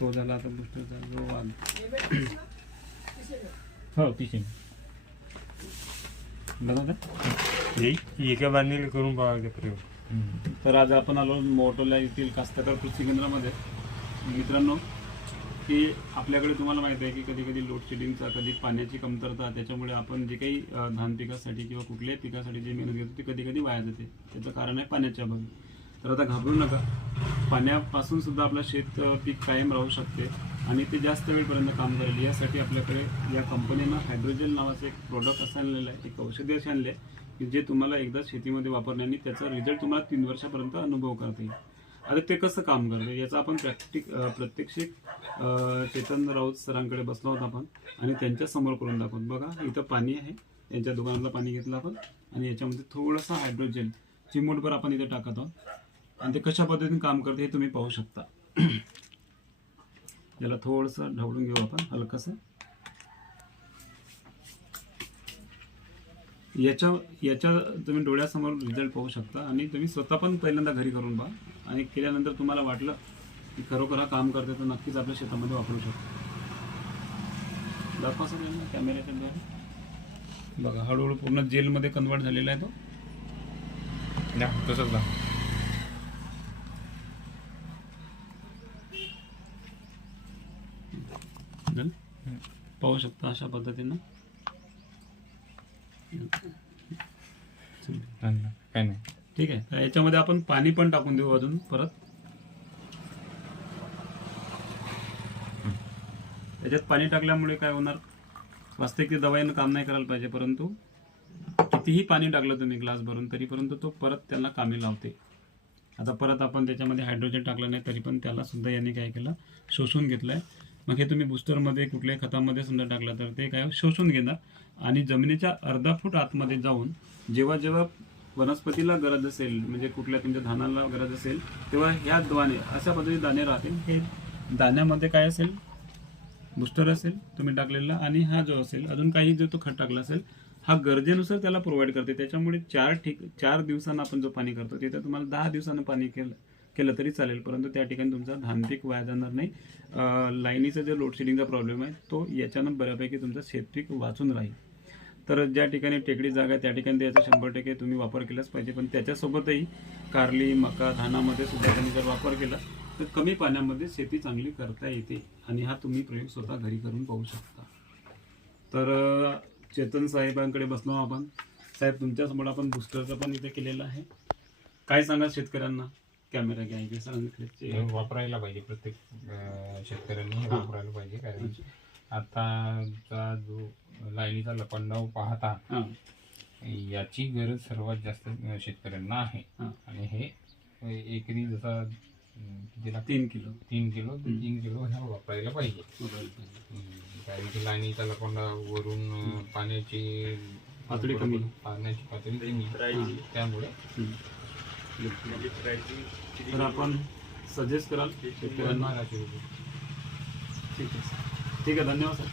तो झाला आता बुस्टरचा जो वाद. हो तिथे बघा एका बांधणी करून बघायचा प्रयोग. तर आज आपण आलो मोटोला येथील कास्तकार कृषी केंद्रामध्ये. मित्रांनो, की आपल्याकडे तुम्हाला माहिती आहे की कधी कधी लोडशेडिंगचा, कधी पाण्याची कमतरता, त्याच्यामुळे आपण जे काही धान पिकासाठी किंवा कुठल्याही पिकासाठी जे मेहनत घेतो ती कधी कधी वाया जाते. त्याचं कारण आहे पाण्याच्या अभावी. तर आता घाबरू नका, पाण्यापासून सुद्धा आपलं शेत पीक कायम राहू शकते आणि ते जास्त वेळपर्यंत काम करेल. यासाठी आपल्याकडे या कंपनीनं हायड्रोजन नावाचं एक प्रोडक्ट असं आणलेलं आहे, एक औषधी असे आणले की जे तुम्हाला एकदा शेतीमध्ये वापरल्याने त्याचा रिझल्ट तुम्हाला 3 वर्षापर्यंत अनुभव करता येईल. आता ते कसं काम करतं याचा आपण प्रत्यक्षिक चेतन राऊत सरांकडे बसलो आहोत आपण आणि त्यांच्या समोर करून दाखवत. बघा इथं पाणी आहे, त्यांच्या दुकानातलं पाणी घेतलं आपण आणि याच्यामध्ये थोडंसं हायड्रोजन चिमूटभर आपण इथे टाकत आहोत आणि ते कशा पद्धतीने काम करते हे तुम्ही पाहू शकता. याला थोडंसं ढवळून घेऊ आपण हलकंसं. याच्या तुम्ही डोळ्यासमोर रिझल्ट पाहू शकता आणि तुम्ही स्वतः पण पहिल्यांदा घरी करून पहा आणि केल्यानंतर तुम्हाला वाटलं की खरोखर हा काम करते तर नक्कीच आपल्या शेतामध्ये वापरू शकतो. दाखवा सगळ्यांना कॅमेऱ्याच्या द्वारे. बघा हळूहळू पूर्ण जेलमध्ये कन्वर्ट झालेला आहे तो. तसंच ना. पाहू शकता अशा पद्धतीनं. काय नाही. ठीक आहे, तर याच्यामध्ये आपण पाणी पण टाकून देऊ अजून परत. याच्यात पाणी टाकल्यामुळे काय होणार, वास्तविक दवाईनं काम नाही करायला पाहिजे, परंतु कितीही पाणी टाकलं तुम्ही ग्लास भरून तरी परंतु तो परत त्यांना कामी लावते. आता परत आपण त्याच्यामध्ये हायड्रोजन टाकलं नाही तरी पण त्याला सुद्धा यांनी काय केलं, शोषून घेतलंय. मग हे तुम्ही बुस्टरमध्ये कुठल्याही खतामध्ये सुद्धा टाकलं तर ते काय शोषून घेणार आणि जमिनीच्या अर्धा फूट आतमध्ये जाऊन जेव्हा जेव्हा वनस्पतीला गरज असेल, म्हणजे कुठल्या तुमच्या धानाला गरज असेल, तेव्हा ह्या दाणे अशा पद्धतीने दाणे राहतील. हे दाण्यामध्ये काय असेल, बुस्टर असेल तुम्ही टाकलेला आणि हा जो असेल अजून काही जो तो खत टाकला असेल, हा गरजेनुसार त्याला प्रोव्हाइड करते. त्याच्यामुळे 4 दिवसांना आपण जो पाणी करतो तिथे तुम्हाला 10 दिवसांना पाणी केलं तरी चालेल, परंतु त्या ठिकाणी तुमचा धान पीक वाया जाणार नाही. लाईनीचा जो लोडशेडिंगचा प्रॉब्लेम आहे तो याच्यानं बऱ्यापैकी तुमचं शेतपीक वाचून राहील. तर ज्या ठिकाणी टेकडी जागा आहे त्या ठिकाणी त्याचा 100% तुम्ही वापर केलाच पाहिजे. पण त्याच्यासोबतही कारली, मका, धानामध्ये सुद्धा तुम्ही जर वापर केला तर कमी पाण्यामध्ये शेती चांगली करता येते आणि हा तुम्ही प्रयोग स्वतः घरी करून पाहू शकता. तर चेतन साहेबांकडे बसलो आपण. साहेब, तुमच्यासमोर आपण बुस्टरचं पण इथे केलेलं आहे. काय सांगा शेतकऱ्यांना? कॅमेरा घ्या इथे सरांकडे. वापरायला पाहिजे, प्रत्येक शेतकऱ्यांनी वापरायला पाहिजे. कारण आताचा जो लाईनीचा लपंडाव पाहता याची गरज सर्वात जास्त शेतकऱ्यांना आहे. आणि हे एकरी जसा 3 किलो ह्या वापरायला पाहिजे. कारण की लाईनीचा लपंडा वरून पाण्याची पातळी कमी, त्यामुळे तर आपण सजेस्ट कराल शेतकऱ्यांना? ठीक आहे, धन्यवाद सर.